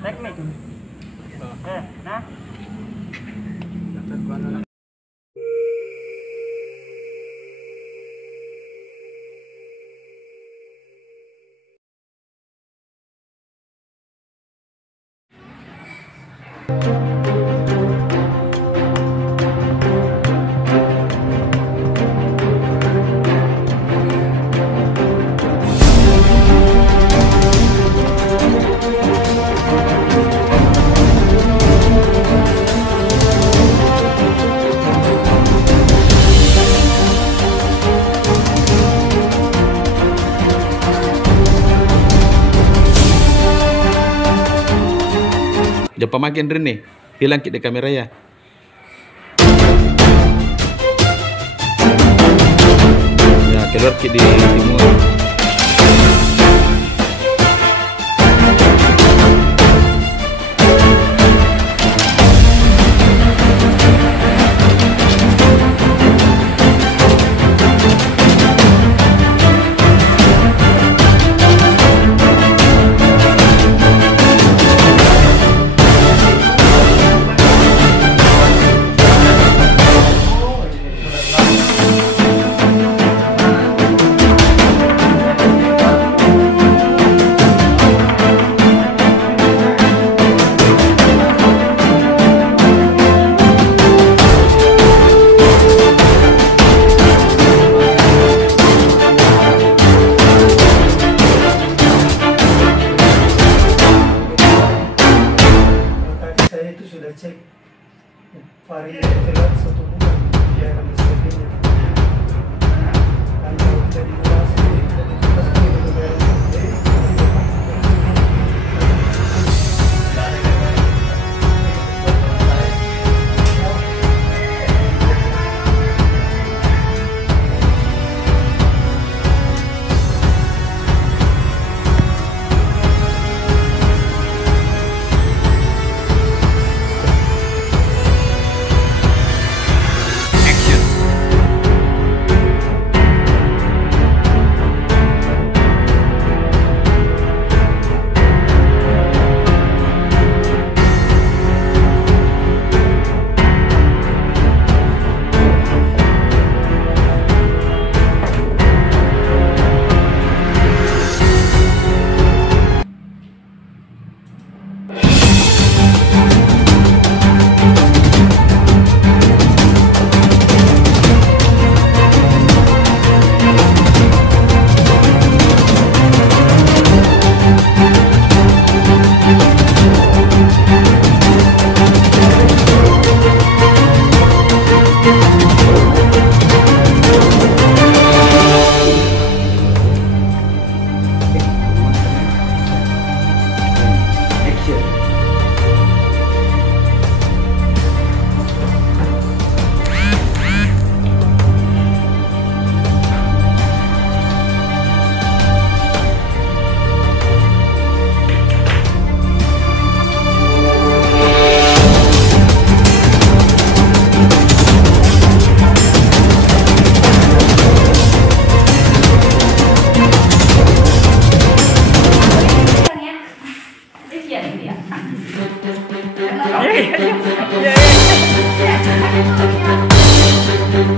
teknik. Nah. Jumpa makin Rene, hilang kita kamera ya. Ya, keluar kita di timur. Sudah cek varian telat 1 bulan dia akan sebagainya dan kalau tidak diawasi kita sebagai negara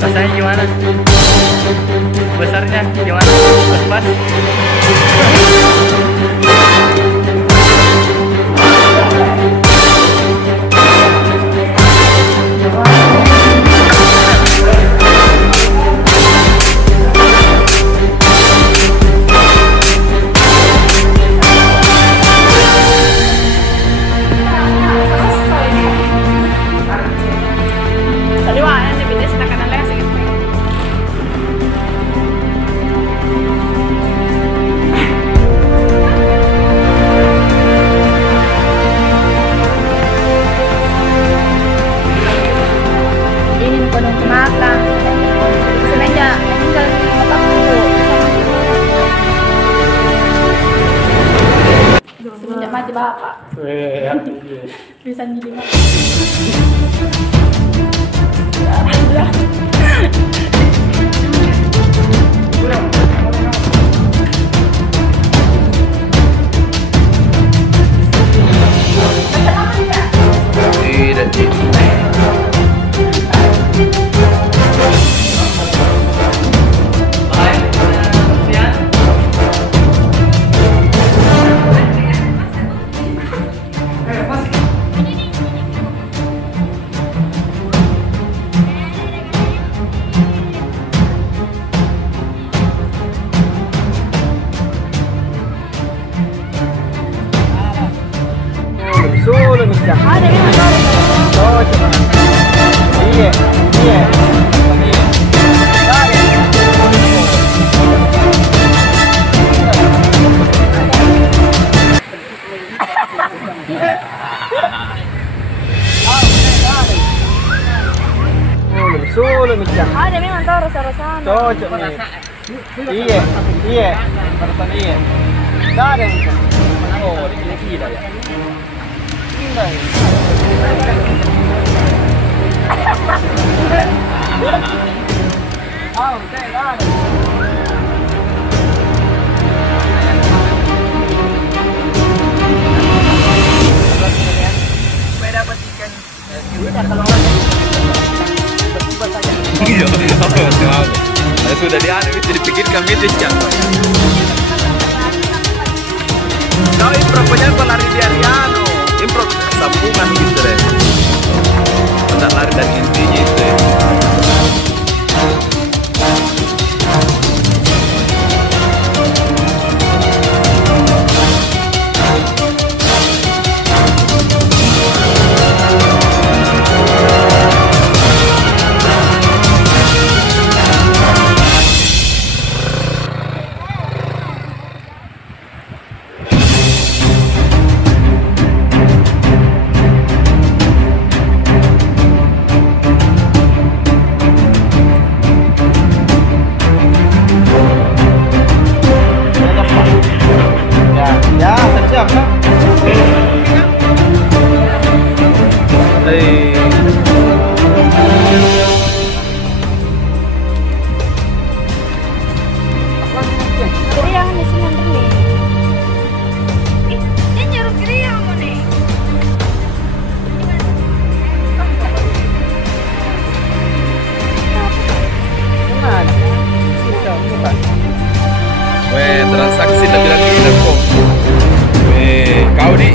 Rasanya gimana? Besarnya gimana? Pas? Mati bapak. Bisa jadi mati. Ada yang motor. Iya, iya. Solo micam. Ada yang motor rasa-rasaan. Cocok nih. Iya, iya. Perasaan iya. Dari micam. Oh, ini gila ya. Indah. Ah, oke, ada. Supaya dapat ikan. Kalau Iya, sudah dianu itu dipikirkan itu jam. Kau improv penyapa lari di Ariano, improv sambungan gitu deh. Tidak lari dari intinya itu. ya, siap kan? Jadi yang di sini nih. Ini nyuruh kiri yang mau nih. Gimana? Sini Pak. Weh, transaksi lebih lagi kok. Weh, kau di